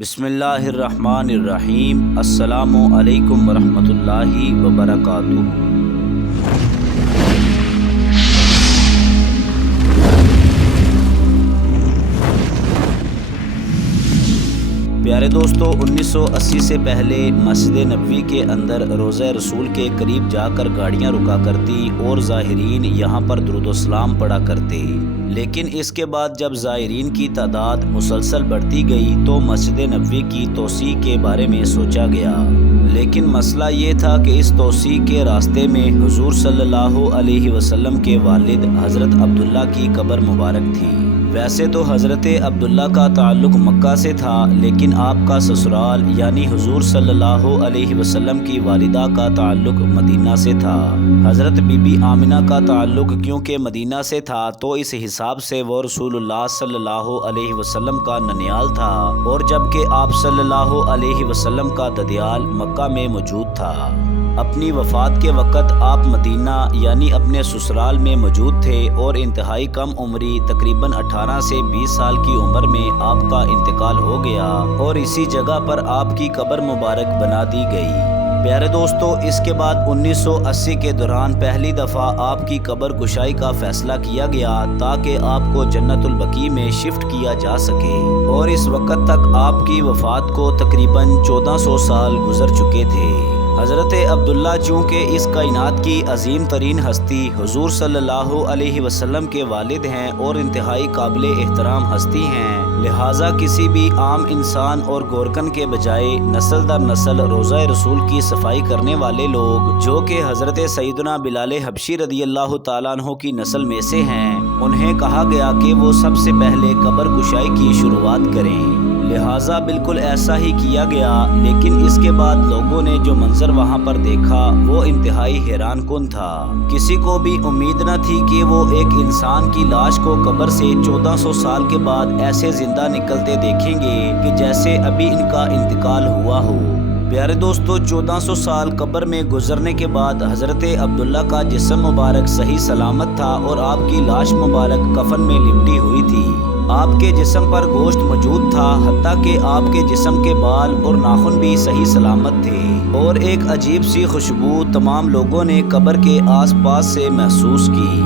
بسم اللہ الرحمن الرحیم۔ السلام علیکم ورحمۃ اللہ وبرکاتہ۔ پیارے دوستو، 1980 سے پہلے مسجد نبوی کے اندر روضہ رسول کے قریب جا کر گاڑیاں رکا کرتی اور زائرین یہاں پر درود و سلام پڑھا کرتے، لیکن اس کے بعد جب زائرین کی تعداد مسلسل بڑھتی گئی تو مسجد نبوی کی توسیع کے بارے میں سوچا گیا، لیکن مسئلہ یہ تھا کہ اس توسیع کے راستے میں حضور صلی اللہ علیہ وسلم کے والد حضرت عبداللہ کی قبر مبارک تھی۔ ویسے تو حضرت عبداللہ کا تعلق مکہ سے تھا، لیکن آپ کا سسرال یعنی حضور صلی اللہ علیہ وسلم کی والدہ کا تعلق مدینہ سے تھا۔ حضرت بی بی آمنہ کا تعلق کیونکہ مدینہ سے تھا تو اس حساب سے وہ رسول اللہ صلی اللہ علیہ وسلم کا ننیال تھا، اور جبکہ آپ صلی اللہ علیہ وسلم کا ددیال مکہ میں موجود تھا۔ اپنی وفات کے وقت آپ مدینہ یعنی اپنے سسرال میں موجود تھے، اور انتہائی کم عمری تقریباً 18 سے 20 سال کی عمر میں آپ کا انتقال ہو گیا، اور اسی جگہ پر آپ کی قبر مبارک بنا دی گئی۔ پیارے دوستو، اس کے بعد 1980 کے دوران پہلی دفعہ آپ کی قبر کشائی کا فیصلہ کیا گیا تاکہ آپ کو جنت البقیع میں شفٹ کیا جا سکے، اور اس وقت تک آپ کی وفات کو تقریباً 1400 سال گزر چکے تھے۔ حضرت عبداللہ چونکہ اس کائنات کی عظیم ترین ہستی حضور صلی اللہ علیہ وسلم کے والد ہیں اور انتہائی قابل احترام ہستی ہیں، لہٰذا کسی بھی عام انسان اور گورکن کے بجائے نسل در نسل روضہ رسول کی صفائی کرنے والے لوگ، جو کہ حضرت سیدنا بلال حبشی رضی اللہ تعالیٰ عنہ کی نسل میں سے ہیں، انہیں کہا گیا کہ وہ سب سے پہلے قبر کشائی کی شروعات کریں۔ لہٰذا بالکل ایسا ہی کیا گیا، لیکن اس کے بعد لوگوں نے جو منظر وہاں پر دیکھا وہ انتہائی حیران کن تھا۔ کسی کو بھی امید نہ تھی کہ وہ ایک انسان کی لاش کو قبر سے 1400 سال کے بعد ایسے زندہ نکلتے دیکھیں گے کہ جیسے ابھی ان کا انتقال ہوا ہو۔ پیارے دوستو، 1400 سال قبر میں گزرنے کے بعد حضرت عبداللہ کا جسم مبارک صحیح سلامت تھا، اور آپ کی لاش مبارک کفن میں لپٹی ہوئی تھی۔ آپ کے جسم پر گوشت موجود تھا، حتیٰ کہ آپ کے جسم کے بال اور ناخن بھی صحیح سلامت تھے، اور ایک عجیب سی خوشبو تمام لوگوں نے قبر کے آس پاس سے محسوس کی۔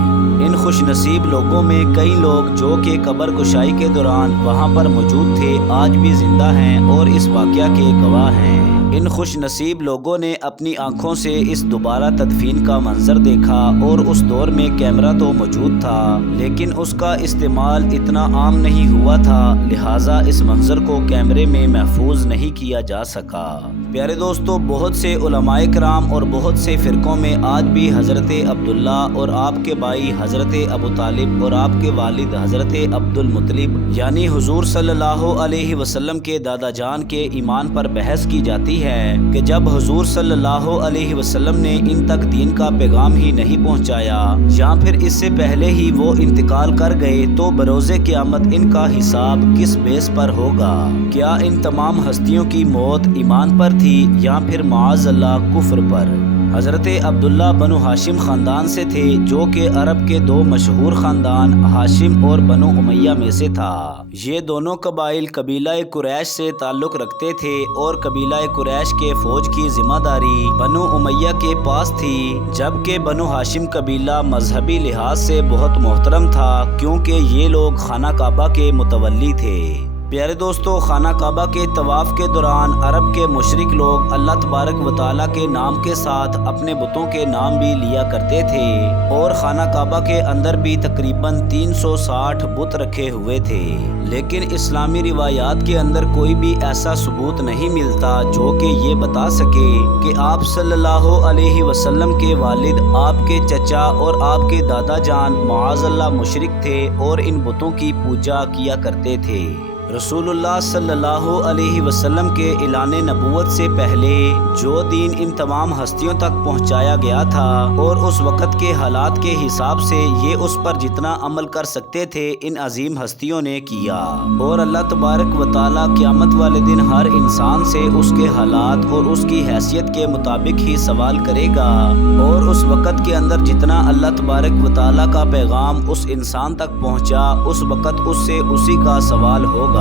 ان خوش نصیب لوگوں میں کئی لوگ جو کہ قبر کشائی کے دوران وہاں پر موجود تھے آج بھی زندہ ہیں اور اس واقعہ کے گواہ ہیں۔ ان خوش نصیب لوگوں نے اپنی آنکھوں سے اس دوبارہ تدفین کا منظر دیکھا، اور اس دور میں کیمرہ تو موجود تھا لیکن اس کا استعمال اتنا عام نہیں ہوا تھا، لہٰذا اس منظر کو کیمرے میں محفوظ نہیں کیا جا سکا۔ پیارے دوستو، بہت سے علماء کرام اور بہت سے فرقوں میں آج بھی حضرت عبداللہ اور آپ کے بھائی حضرت ابو طالب اور آپ کے والد حضرت عبد المطلب یعنی حضور صلی اللہ علیہ وسلم کے دادا جان کے ایمان پر بحث کی جاتی ہے کہ جب حضور صلی اللہ علیہ وسلم نے ان تک دین کا پیغام ہی نہیں پہنچایا، یا پھر اس سے پہلے ہی وہ انتقال کر گئے، تو بروز قیامت ان کا حساب کس بیس پر ہوگا؟ کیا ان تمام ہستیوں کی موت ایمان پر تھی یا پھر معاذ اللہ کفر پر؟ حضرت عبداللہ بنو ہاشم خاندان سے تھے، جو کہ عرب کے دو مشہور خاندان ہاشم اور بنو امیہ میں سے تھا۔ یہ دونوں قبائل قبیلہ قریش سے تعلق رکھتے تھے، اور قبیلہ قریش کے فوج کی ذمہ داری بنو امیہ کے پاس تھی، جبکہ بنو ہاشم قبیلہ مذہبی لحاظ سے بہت محترم تھا کیونکہ یہ لوگ خانہ کعبہ کے متولی تھے۔ پیارے دوستو، خانہ کعبہ کے طواف کے دوران عرب کے مشرک لوگ اللہ تبارک و تعالیٰ کے نام کے ساتھ اپنے بتوں کے نام بھی لیا کرتے تھے، اور خانہ کعبہ کے اندر بھی تقریباً 360 بت رکھے ہوئے تھے، لیکن اسلامی روایات کے اندر کوئی بھی ایسا ثبوت نہیں ملتا جو کہ یہ بتا سکے کہ آپ صلی اللہ علیہ وسلم کے والد، آپ کے چچا اور آپ کے دادا جان معاذ اللہ مشرک تھے اور ان بتوں کی پوجا کیا کرتے تھے۔ رسول اللہ صلی اللہ علیہ وسلم کے اعلان نبوت سے پہلے جو دین ان تمام ہستیوں تک پہنچایا گیا تھا، اور اس وقت کے حالات کے حساب سے یہ اس پر جتنا عمل کر سکتے تھے ان عظیم ہستیوں نے کیا، اور اللہ تبارک و تعالیٰ قیامت والے دن ہر انسان سے اس کے حالات اور اس کی حیثیت کے مطابق ہی سوال کرے گا، اور اس وقت کے اندر جتنا اللہ تبارک و تعالیٰ کا پیغام اس انسان تک پہنچا، اس وقت اس سے اسی کا سوال ہوگا۔